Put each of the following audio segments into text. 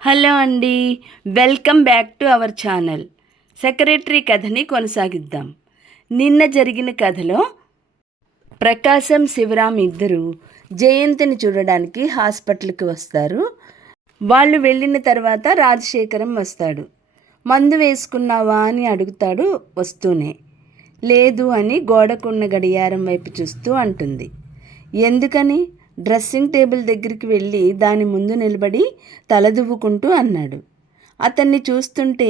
Hello అండి, welcome back to our channel. Secretary కథని కొనసాగిద్దాం. నిన్న జరిగిన కథలో ప్రకాశం, శివరాం ఇద్దరు జయంతిని చూడడానికి హాస్పిటల్కి వస్తారు. వాళ్ళు వెళ్ళిన తర్వాత రాజశేఖరం వస్తాడు. మందు వేసుకున్నావా అని అడుగుతాడు వస్తూనే. లేదు అని గోడకున్న గడియారం వైపు చూస్తూ అంటుంది. ఎందుకని? డ్రెస్సింగ్ టేబుల్ దగ్గరికి వెళ్ళి దాని ముందు నిలబడి తలదువ్వుకుంటూ అన్నాడు. అతన్ని చూస్తుంటే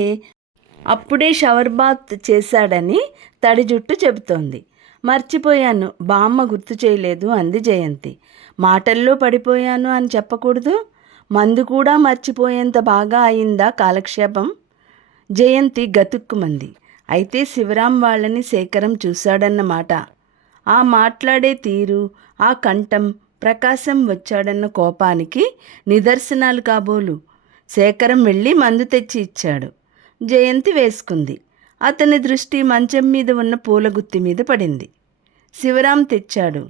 అప్పుడే షవర్ బాత్ చేశాడని తడి జుట్టు చెబుతోంది. మర్చిపోయాను, బామ్మ గుర్తు చేయలేదు అంది జయంతి. మాటల్లో పడిపోయాను అని చెప్పకూడదు. మందు కూడా మర్చిపోయేంత బాగా అయిందా కాలక్షేపం? జయంతి గతుక్కుమంది. అయితే శివరాం వాళ్ళని శేఖరం చూశాడన్నమాట. ఆ మాట్లాడే తీరు, ఆ కంఠం ప్రకాశం వచ్చాడన్న కోపానికి నిదర్శనాలు కాబోలు. శేఖరం వెళ్ళి మందు తెచ్చి ఇచ్చాడు. జయంతి వేసుకుంది. అతని దృష్టి మంచం మీద ఉన్న పూలగుత్తి మీద పడింది. శివరాం తెచ్చాడు.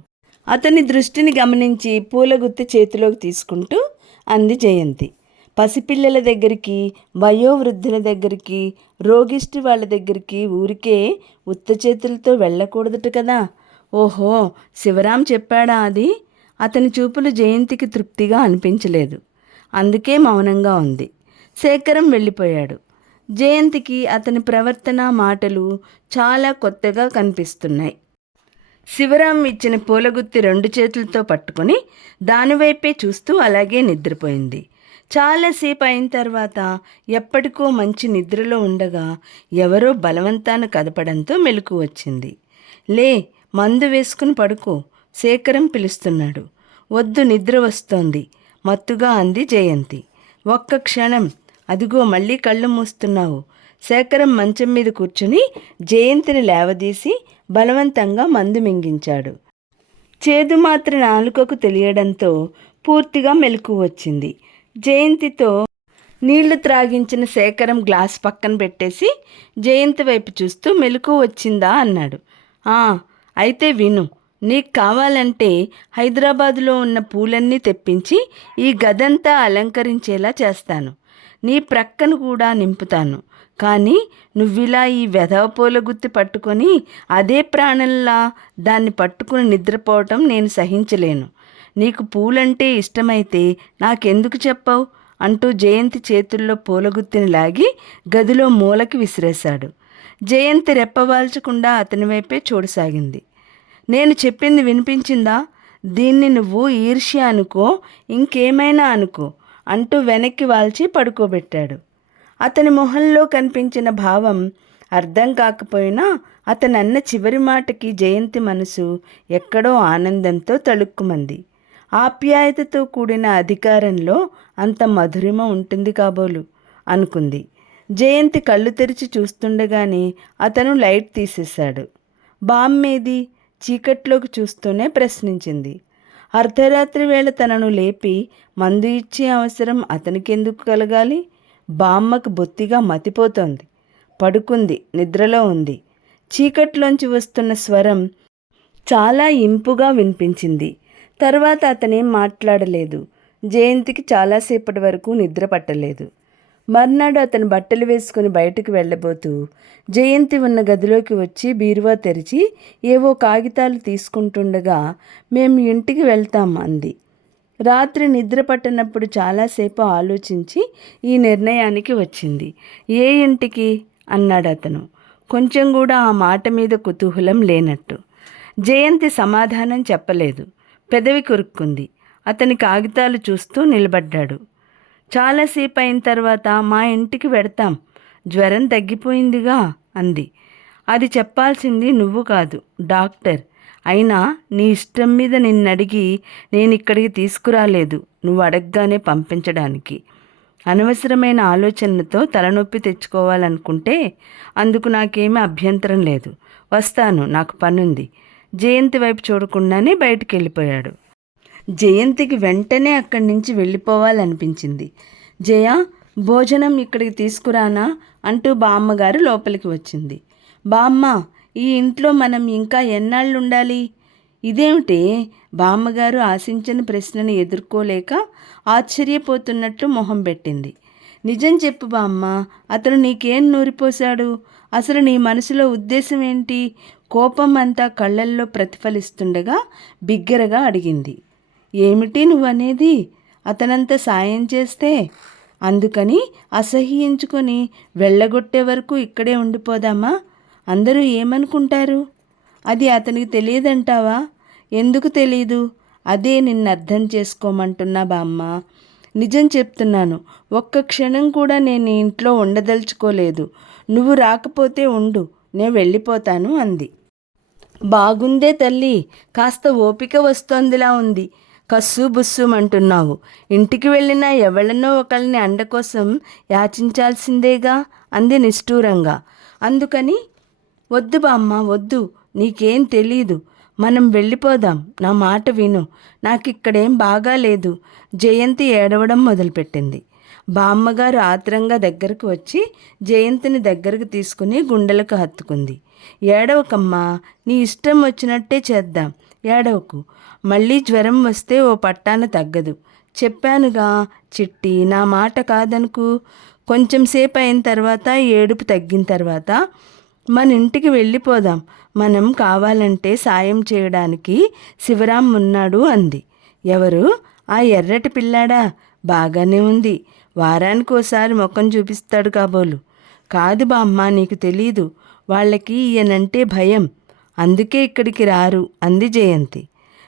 అతని దృష్టిని గమనించి పూలగుత్తి చేతిలోకి తీసుకుంటూ అంది జయంతి. పసిపిల్లల దగ్గరికి, వయోవృద్ధుల దగ్గరికి, రోగిష్టి వాళ్ళ దగ్గరికి ఊరికే ఉత్త చేతులతో వెళ్ళకూడదట కదా. ఓహో, శివరాం చెప్పాడా అది? అతని చూపులు జయంతికి తృప్తిగా అనిపించలేదు. అందుకే మౌనంగా ఉంది. శేఖరం వెళ్ళిపోయాడు. జయంతికి అతని ప్రవర్తన, మాటలు చాలా కొత్తగా కనిపిస్తున్నాయి. శివరాం ఇచ్చిన పూలగుత్తి 2 చేతులతో పట్టుకొని దానివైపే చూస్తూ అలాగే నిద్రపోయింది. చాలాసేపు అయిన తర్వాత ఎప్పటికో మంచి నిద్రలో ఉండగా ఎవరో బలవంతాన కదపడంతో మెలకు వచ్చింది. లే, మందు వేసుకుని పడుకో, శేఖరం పిలుస్తున్నాడు. వద్దు, నిద్ర వస్తోంది మత్తుగా అంది జయంతి. ఒక్క క్షణం, అదిగో మళ్ళీ కళ్ళు మూస్తున్నావు. శేఖరం మంచం మీద కూర్చుని జయంతిని లేవదీసి బలవంతంగా మందు మింగించాడు. చేదు మాత్రం నాలుకకు తెలియడంతో పూర్తిగా మెలకు వచ్చింది. జయంతితో నీళ్లు త్రాగించిన శేఖరం గ్లాస్ పక్కన పెట్టేసి జయంతి వైపు చూస్తూ మెలకు వచ్చిందా అన్నాడు. అయితే విను, నీకు కావాలంటే హైదరాబాదులో ఉన్న పూలన్నీ తెప్పించి ఈ గదంతా అలంకరించేలా చేస్తాను. నీ ప్రక్కను కూడా నింపుతాను. కానీ నువ్విలా ఈ వెధవ పూల గుత్తి పట్టుకొని అదే ప్రాణంలా దాన్ని పట్టుకుని నిద్రపోవటం నేను సహించలేను. నీకు పూలంటే ఇష్టమైతే నాకెందుకు చెప్పావు అంటూ జయంతి చేతుల్లో పూలగుత్తిని లాగి గదిలో మూలకి విసిరేశాడు. జయంతి రెప్పవాల్చకుండా అతని వైపే చూడసాగింది. నేను చెప్పింది వినిపించిందా? దీన్ని నువ్వు ఈర్ష్య అనుకో, ఇంకేమైనా అనుకో అంటూ వెనక్కి వాల్చి పడుకోబెట్టాడు. అతని మొహంలో కనిపించిన భావం అర్థం కాకపోయినా అతను అన్న చివరి మాటకి జయంతి మనసు ఎక్కడో ఆనందంతో తళుక్కుమంది. ఆప్యాయతతో కూడిన అధికారంలో అంత మధురిమ ఉంటుంది కాబోలు అనుకుంది. జయంతి కళ్ళు తెరిచి చూస్తుండగానే అతను లైట్ తీసేశాడు. బామ్మేది? చీకట్లోకి చూస్తూనే ప్రశ్నించింది. అర్ధరాత్రి వేళ తనను లేపి మందు ఇచ్చే అవసరం అతనికెందుకు కలగాలి? బామ్మకు బొత్తిగా మతిపోతోంది. పడుకుంది, నిద్రలో ఉంది. చీకట్లోంచి వస్తున్న స్వరం చాలా ఇంపుగా వినిపించింది. తర్వాత అతనేం మాట్లాడలేదు. జయంతికి చాలాసేపటి వరకు నిద్ర పట్టలేదు. మర్నాడు అతను బట్టలు వేసుకుని బయటకు వెళ్ళబోతూ జయంతి ఉన్న గదిలోకి వచ్చి బీరువా తెరిచి ఏవో కాగితాలు తీసుకుంటుండగా మేము ఇంటికి వెళ్తాం అంది. రాత్రి నిద్ర పట్టనప్పుడు చాలాసేపు ఆలోచించి ఈ నిర్ణయానికి వచ్చింది. ఏ ఇంటికి అన్నాడు అతను, కొంచెం కూడా ఆ మాట మీద కుతూహలం లేనట్టు. జయంతి సమాధానం చెప్పలేదు. పెదవి కొరుక్కుంది. అతని కాగితాలు చూస్తూ నిలబడ్డాడు. చాలాసేపు అయిన తర్వాత మా ఇంటికి వెడతాం, జ్వరం తగ్గిపోయిందిగా అంది. అది చెప్పాల్సింది నువ్వు కాదు, డాక్టర్. అయినా నీ ఇష్టం మీద నిన్నడిగి నేను ఇక్కడికి తీసుకురాలేదు, నువ్వు అడగగానే పంపించడానికి. అనవసరమైన ఆలోచనలతో తలనొప్పి తెచ్చుకోవాలనుకుంటే అందుకు నాకేమీ అభ్యంతరం లేదు. వస్తాను, నాకు పనుంది. జయంతి వైపు చూడకుండానే బయటికి వెళ్ళిపోయాడు. జయంతికి వెంటనే అక్కడి నుంచి వెళ్ళిపోవాలనిపించింది. జయ, భోజనం ఇక్కడికి తీసుకురానా అంటూ బామ్మగారు లోపలికి వచ్చింది. బామ్మ, ఈ ఇంట్లో మనం ఇంకా ఎన్నాళ్ళు ఉండాలి? ఇదేమిటి? బామ్మగారు ఆశించిన ప్రశ్నను ఎదుర్కోలేక ఆశ్చర్యపోతున్నట్లు మొహం పెట్టింది. నిజం చెప్పు బామ్మ, అతను నీకేం నూరిపోశాడు? అసలు నీ మనసులో ఉద్దేశం ఏంటి? కోపం అంతా కళ్ళల్లో ప్రతిఫలిస్తుండగా బిగ్గరగా అడిగింది. ఏమిటి నువ్వనేది? అతనంత సాయం చేస్తే అందుకని అసహ్యించుకొని వెళ్ళగొట్టే వరకు ఇక్కడే ఉండిపోదామా? అందరూ ఏమనుకుంటారు? అది అతనికి తెలియదంటావా? ఎందుకు తెలీదు? అదే నిన్ను అర్థం చేసుకోమంటున్నా బామ్మ. నిజం చెప్తున్నాను, ఒక్క క్షణం కూడా నేను ఇంట్లో ఉండదలుచుకోలేదు. నువ్వు రాకపోతే ఉండు, నేను వెళ్ళిపోతాను అంది. బాగుందే తల్లి, కాస్త ఓపిక వస్తోందిలా ఉంది. కస్సు బుస్సుమంటున్నావు. ఇంటికి వెళ్ళినా ఎవళ్ళనో ఒకళ్ళని అండ కోసం యాచించాల్సిందేగా అంది నిష్ఠూరంగా. అందుకని వద్దు బామ్మ, వద్దు, నీకేం తెలీదు. మనం వెళ్ళిపోదాం, నా మాట విను. నాకిక్కడేం బాగాలేదు. జయంతి ఏడవడం మొదలుపెట్టింది. బామ్మగారు ఆత్రంగా దగ్గరకు వచ్చి జయంతిని దగ్గరకు తీసుకుని గుండెలకు హత్తుకుంది. ఏడవకమ్మా, నీ ఇష్టం వచ్చినట్టే చేద్దాం, ఏడవకు. మళ్ళీ జ్వరం వస్తే ఓ పట్టాన తగ్గదు. చెప్పానుగా చిట్టి, నా మాట కాదనుకు. కొంచెం సేపు అయిన తర్వాత ఏడుపు తగ్గిన తర్వాత మన ఇంటికి వెళ్ళిపోదాం. మనం కావాలంటే సాయం చేయడానికి శివరాం ఉన్నాడు అంది. ఎవరు? ఆ ఎర్రటి పిల్లాడా? బాగానే ఉంది. వారానికి ఓసారి ముఖం చూపిస్తాడు కాబోలు. కాదు బామ్మ, నీకు తెలీదు. వాళ్ళకి ఈయనంటే భయం, అందుకే ఇక్కడికి రారు అంది జయంతి.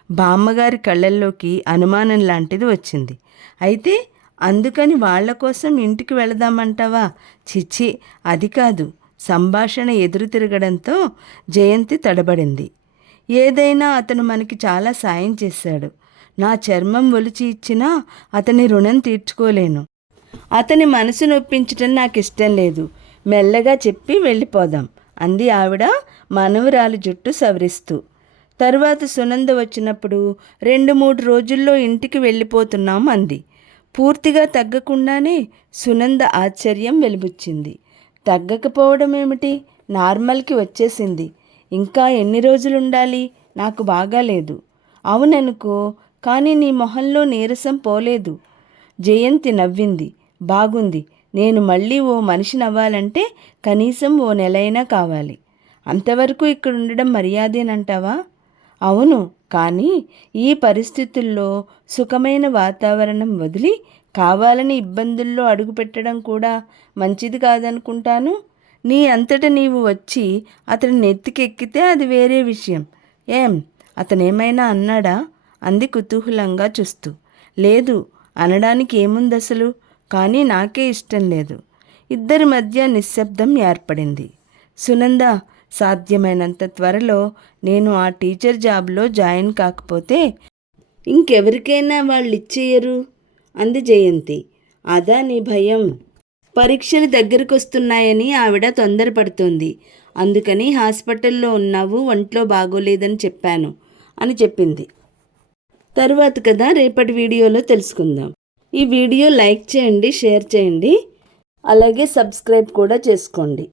బామ్మగారి కళ్ళల్లోకి అనుమానం లాంటిది వచ్చింది. అయితే అందుకని వాళ్ల కోసం ఇంటికి వెళదామంటావా? చిచ్చి, అది కాదు. సంభాషణ ఎదురు తిరగడంతో జయంతి తడబడింది. ఏదైనా అతను మనకి చాలా సాయం చేశాడు. నా చర్మం ఒలిచి ఇచ్చినా అతని రుణం తీర్చుకోలేను. అతని మనసు నొప్పించటం నాకు ఇష్టం లేదు. మెల్లగా చెప్పి వెళ్ళిపోదాం అంది ఆవిడ మనవరాలు జుట్టు సవరిస్తూ. తరువాత సునంద వచ్చినప్పుడు 2-3 రోజుల్లో ఇంటికి వెళ్ళిపోతున్నాం అంది. పూర్తిగా తగ్గకుండానే సునంద ఆశ్చర్యం వెలిబుచ్చింది. తగ్గకపోవడం ఏమిటి? నార్మల్కి వచ్చేసింది. ఇంకా ఎన్ని రోజులుండాలి? నాకు బాగాలేదు. అవుననుకో, కానీ నీ మొహంలో నీరసం పోలేదు. జయంతి నవ్వింది. బాగుంది. నేను మళ్ళీ ఓ మనిషినవ్వాలంటే కనీసం ఓ నెలైనా కావాలి. అంతవరకు ఇక్కడ ఉండడం మర్యాదేనంటావా? అవును, కానీ ఈ పరిస్థితుల్లో సుఖమైన వాతావరణం వదిలి కావాలని ఇబ్బందుల్లో అడుగుపెట్టడం కూడా మంచిది కాదనుకుంటాను. నీ అంతట నీవు వచ్చి అతని నెత్తికెక్కితే అది వేరే విషయం. ఏం, అతనేమైనా అన్నాడా అంది కుతూహలంగా చూస్తూ. లేదు, అనడానికి ఏముంది అసలు, కానీ నాకే ఇష్టం లేదు. ఇద్దరి మధ్య నిశ్శబ్దం ఏర్పడింది. సునంద, సాధ్యమైనంత త్వరలో నేను ఆ టీచర్ జాబ్లో జాయిన్ కాకపోతే ఇంకెవరికైనా వాళ్ళు ఇచ్చేయరు అంది జయంతి. అదా నీ భయం? పరీక్షలు దగ్గరకు వస్తున్నాయని ఆవిడ తొందరపడుతోంది. అందుకని హాస్పిటల్లో ఉన్నావు, ఒంట్లో బాగోలేదని చెప్పాను అని చెప్పింది. తరువాత కదా రేపటి వీడియోలో తెలుసుకుందాం. ఈ వీడియో లైక్ చేయండి, షేర్ చేయండి, అలాగే సబ్స్క్రైబ్ కూడా చేసుకోండి.